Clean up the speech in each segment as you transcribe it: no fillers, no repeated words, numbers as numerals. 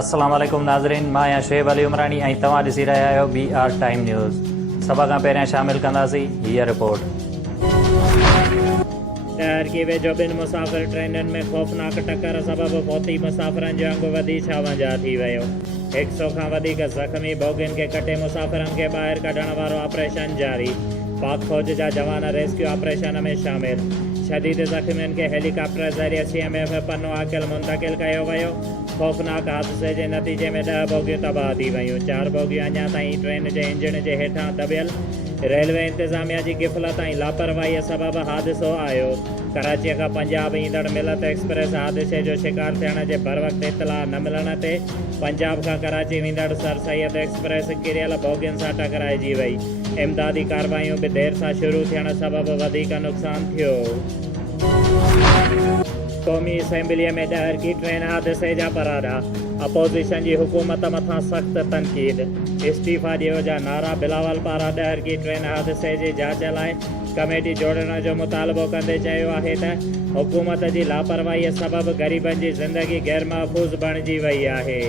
अस्सलाम वालेकुम नाज़रीन, मां आहियां शुएब अली उमरानी ऐं तव्हां ॾिसी रहिया आहियो BR टाइम न्यूज़। सभ खां पहिरियां शामिल कंदासीं हीअ रिपोर्ट। शहर की वेझो ॿिनि मुसाफ़िर ट्रेनुनि में ख़ौफ़नाक टकर सबबि फौती मुसाफ़िरनि जो अंगु वधी 56 थी वियो। 100 खां वधीक ज़ख़्मी बोगियुनि खे कटे मुसाफ़िरनि खे ॿाहिरि कढण वारो ऑपरेशन जारी। पाक फ़ौज जा जवान रेस्क्यू ऑपरेशन में शामिल। शदीद ज़ख़्मियुनि खे हेलीकॉप्टर ज़रिए CMF पन्नो आकिल मुंतक़िल कयो वियो। ख़ौफ़नाक हादसे जे नतीजे में 10 बोगियूं तबाह थी वियूं। 4 बोगियूं अञा ताईं ट्रेन जे इंजण जे हेठां दबियल। रेलवे इंतज़ामिया जी गिफ़लत ऐं लापरवाहीअ सबबि हादिसो आयो। कराचीअ खां पंजाब ईंदड़ मिलत एक्सप्रेस हादिसे जो शिकार थियण जे बरवक़्त इतलाह न मिलण ते पंजाब खां कराची वेंदड़ सर सैयद एक्सप्रेस किरियल बोगियुनि सां टकराइजी वई। इमदादी कार्रवाइयूं बि देर सां शुरू थियण सबबि वधीक नुक़सान थियो। क़ौमी असेंबलीअ में ॾहरकी ट्रेन हादिसे जा पराडा। अपोज़िशन जी हुकूमत मथां सख़्त तनक़ीद। इस्तीफ़ा ॾियो जा नारा। बिलावल पारां ॾहरकी ट्रेन हादिसे जी जांच लाइ कमेटी जोड़ण जो मुतालबो कंदे चयो आहे त हुकूमत जी लापरवाहीअ सबबि ग़रीबनि जी ज़िंदगी गैर महफ़ूज़ बणिजी वई आहे।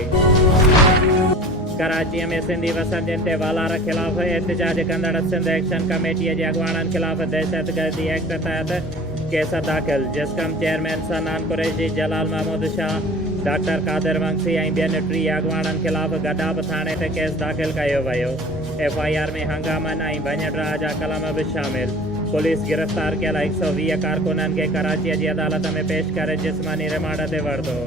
कराचीअ में सिंधी वसंतियुनि ते वालार ख़िलाफ़ एहतजाज कंदड़ सिंध एक्शन कमेटीअ जे अॻवाननि ख़िलाफ़ दहशतगर्दी एक्ट तहत केस दाख़िल। जिस्कम चेयरमैन सनान कुरैशी, जलाल महमूद शाह, डॉक्टर कादिर मंगसी ऐं ॿियनि 3 अॻवाननि ख़िलाफ़ गडाब थाणे ते केस दाख़िल कयो वियो। FIR में हंगामनि ऐं भञ-ड्राह जा कलम बि शामिल। पुलिस गिरफ़्तार कयल 120 कारकुननि खे कराचीअ जी अदालत में पेश करे जिस्मानी रिमांड ते वरितो।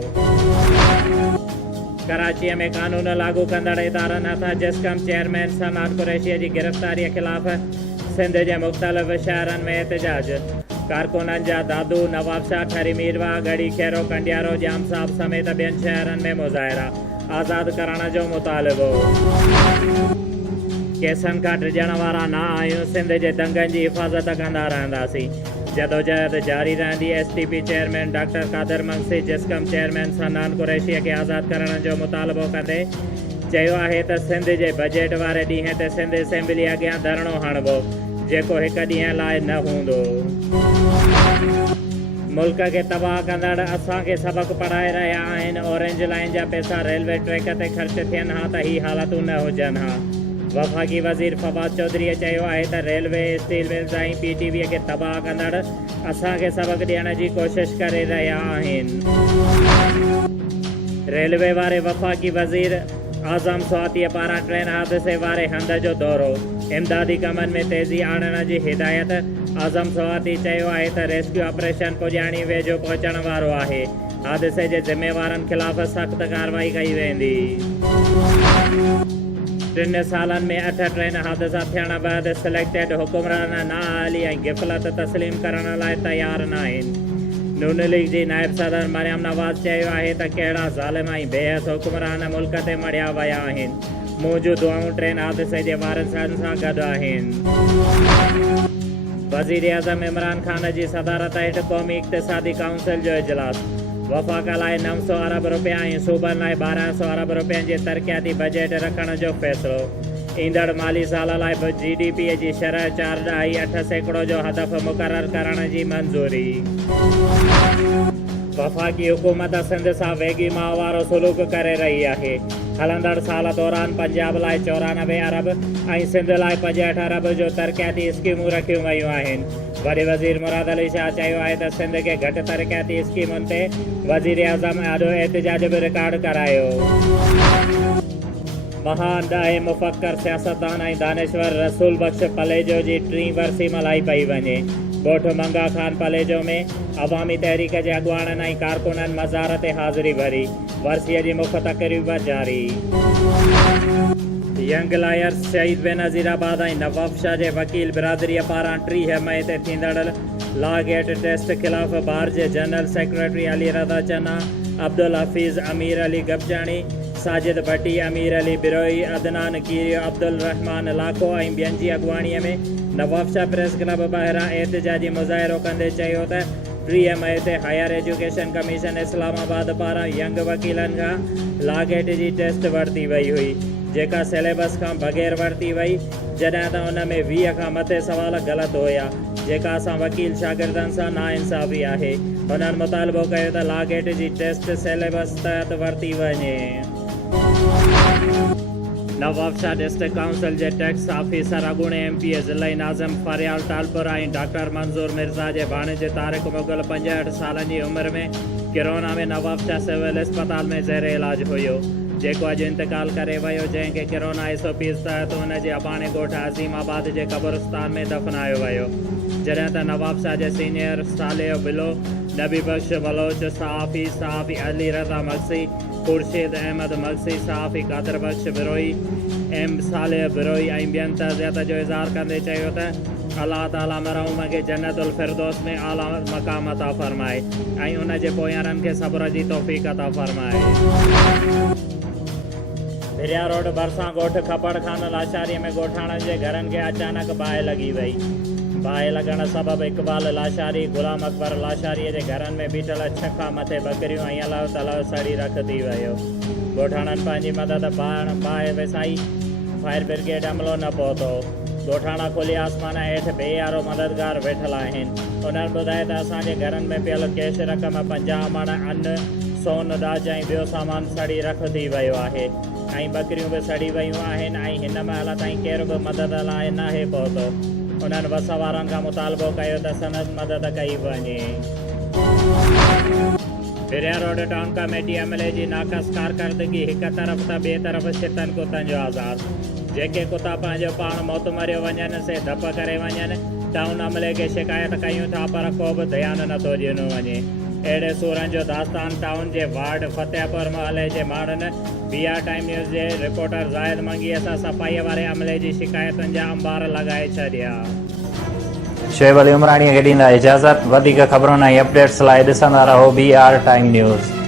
कराचीअ में कानून लागू कंदड़ इदारनि हथां जिस्कम चेयरमैन सनान कुरैशीअ जी गिरफ़्तारीअ ख़िलाफ़ सिंध जे मुख़्तलिफ़ शहरनि में एहतजाज। कारकुननि जा दादू, नवाबशाह, ठरी मीरवा, गढ़ी खैरो, कंडियारो, जाम साहब समेत ॿियनि शहरनि में मुज़ाहिरा। आज़ाद करण जो मुतालिबो। केसनि खां डिॼण वारा न आहियूं, सिंध जे दंगनि जी हिफ़ाज़त कंदा रहंदासीं। जदोजहद जारी रहंदी। STP चेयरमैन डॉक्टर कादिर मंगसी जिस्कम चेयरमैन सनान कुरैशीअ खे आज़ादु करण जो मुतालबो कंदे चयो आहे त सिंध जे बजट वारे ॾींहं ते सिंध असेंबली अॻियां धरणो हणिबो, जेको हिकु ॾींहं लाइ न हूंदो। मुल्क खे तबाह कंदड़ असांखे सबक़ पढ़ाए रहिया आहिनि। ऑरेंज लाइन जा पैसा रेलवे ट्रैक ते ख़र्च थियनि हा त ही हालतूं न हुजनि हा। वफ़ाक़ी वज़ीर फवाद चौधरीअ चयो आहे त रेलवे, स्टील मिल्स ऐं PTV खे तबाह कंदड़ असांखे सबक़ ॾियण जी कोशिश करे रहिया आहिनि। रेलवे वारे वफ़ाक़ी वज़ीर आज़म स्वातीअ पारां ट्रेन हादिसे वारे हंध जो दौरो। इमदादी कमनि में तेज़ी आणण जी हिदायत। आज़म स्वाती चयो आहे त रेस्क्यू ऑपरेशन पुॼाणी वेझो पहुचण वारो आहे। हादिसे जे ज़िम्मेवारनि ख़िलाफ़ सख़्त कार्रवाई कई वेंदी। 3 सालनि में 8 ट्रेन हादिसा थियण बैदि सिलेक्टेड हुकुमरान नाअहली ऐं गिफ़लत तस्लीम करण लाइ तयारु न आहिनि। नून लीग जी नायब सदर मरियम नवाज़ चयो आहे त कहिड़ा ज़ालिम ऐं बेहस हुकुमरान मुल्क ते मढ़िया विया आहिनि। मुंहिंजूं दुआऊं ट्रेन हादिसे जे वारिसनि सां गॾु आहिनि। वज़ीर आज़म इमरान ख़ान जी सदारत हेठि क़ौमी इक़्तिसादी काउंसिल जो इजलास। वफ़ाक़ लाइ 900 अरब रुपया ऐं सूबनि लाइ 1200 अरब रुपयनि जी तरक़ियाती बजट रखण जो फ़ैसिलो। ईंदड़ माली साल लाइ GDP जी शरह 4.8% जो हदफ़ मुक़ररु करण जी मंज़ूरी। वफ़ाक़ी हुकूमत सिंध सां वेगी माहवारो सुलूक करे रही आहे। हलंदड़ साल दौरान पंजाब लाइ 94 अरब ऐं सिंध लाइ 65 अरब जो तरक़ियाती स्कीमूं रखियूं वयूं आहिनि। वॾे वज़ीर मुराद अली शाह चयो आहे त सिंध खे घटि तरक़ियाती स्कीमुनि ते वज़ीर आज़म ॾाढो एहतजाज बि रिकॉर्ड करायो। महान ॾाहे मुफ़क्कर सियासतदान ऐं दानिश्वर रसूल बख़्श पलेजो जी 3 वरसी मल्हाई पई वञे। ॻोठ मंगा खान पलेजो में अवामी तहरीक जे अॻवाननि ऐं कारकुननि मज़ार ते हाज़िरी भरी। वरसीअ जी मुख्य तक़रीब जारी। यंग लायर्स शहीद बेनज़ीराबाद ऐं नवाबशाह जे वकील बिरादरीअ पारां 30 मई ते थींदड़ लॉ गेट टेस्ट ख़िलाफ़ बार जे जनरल सेक्रेटरी अली रज़ा चन्ना, अब्दुल हफ़ीज़, अमीर अली गबचाणी, साजिद भट्टी, अमीर अली बिरोई, अदनान कीरियो, अब्दुल रहमान लाखो ऐं ॿियनि जी अॻवाणीअ में नवाबशाह प्रेस क्लब ॿाहिरां एहतजाजी मुज़ाहिरो कंदे चयो त 30 मई ते हायर एजुकेशन कमीशन इस्लामाबाद पारां यंग वकीलनि खां लॉ गेट जी टेस्ट वरिती वई हुई, जेका सिलेबस खां बग़ैर वरिती वई, जॾहिं त उन में 20 खां मथे सवाल ग़लति हुया, जेका असां वकील शागिर्दनि सां नाइंसाफ़ी आहे। हुननि मुतालबो कयो त लॉ गेट जी टेस्ट सिलेबस तहत वरिती वञे। नवाबशाह डिस्ट्रिक्ट काउंसिल के टैक्स ऑफिसर अगूणे MP ज़िले नाज़िम फरियाल टालपुर ऐं डॉक्टर मंज़ूर मिर्ज़ा के भाणे जे तारिक मुग़ल 65 साल की उम्र में कोरोना में नवाबशाह सिविल अस्पताल में ज़ेर इलाज हुयो, जेको अॼु इंतकाल करे वियो, जंहिंखे कोरोना SOPs तहत हुन जे अबाणे ॻोठ अज़ीमाबाद जे क़ब्रिस्तान में दफ़नायो वियो। जॾहिं त नवाबशाह जे सीनियर सालिह बिलो, नबी बख्श बलोच, सहाफ़ी अली रज़ा मक्सी, खुर्शीद अहमद मक्सी, सहाफ़ी कादर बख्श बिरोई, M सालिह बिरोई ऐं ॿियनि तज़ियत जो इज़हार कंदे चयो त अल्लाह ताला मरहूम खे जन्नतुल फिरदौस में आला मक़ाम अता फ़रमाए ऐं उन जे पोयारनि खे सब्र जी तौफ़ीक़ अता फ़रमाए। भिरिया रोड भरिसां ॻोठ खपड़ खान लाशारी में ॻोठाणनि जे घरनि खे अचानक बाहि लॻी वई। बाहि लॻण सबबि इक़बाल लाशारी, गुलाम अकबर लाशारीअ जे घरनि में बीठल 6 खां मथे बकरियूं ऐं अलाह तलाह सड़ी रख थी वियो। ॻोठाणनि पंहिंजी मदद बाहि विसाई, फायर ब्रिगेड अमलो न पहुतो। ॻोठाणा खुली आसमान हेठि बेयारो मददगार वेठल आहिनि। उन्हनि ॿुधाए त असांजे घरनि में पियल कैश रक़म 50 मण अन्न, सोन, ॾाज ऐं ॿियो सामान सड़ी रख थी वियो आहे ऐं बकरियूं बि सड़ी वियूं आहिनि ऐं हिन महिल ताईं केर बि मदद लाइ नाहे पहुतो। उन्हनि बस वारनि खां मुतालबो कयो त सनद मदद कई वञे। भिरिया रोड टाउन कमेटी अमले जी नाक़स कारकर्दगी, हिकु तरफ़ त ॿिए तरफ़ छितनि कुतनि जो आज़ाद। जेके कुता पंहिंजो पाण मौत मरियो वञनि से धप करे वञनि, टाउन अमले खे शिकायत कयूं था पर को बि ध्यानु नथो ॾिनो वञे। अहिड़े सूरनि जो दास्तान टाउन जे वार्ड फतेहपुर महले जे माण्हुनि BR टाइम न्यूज़ जे रिपोर्टर ज़ाहिद मंगीअ सां सफ़ाईअ वारे अमले जी शिकायतुनि जा अंबार लॻाए छॾिया। शोएब अली उमराणीअ खे ॾींदा इजाज़त। वधीक ख़बरुनि ऐं अपडेट्स लाइ ॾिसंदा रहो BR टाइम न्यूज़।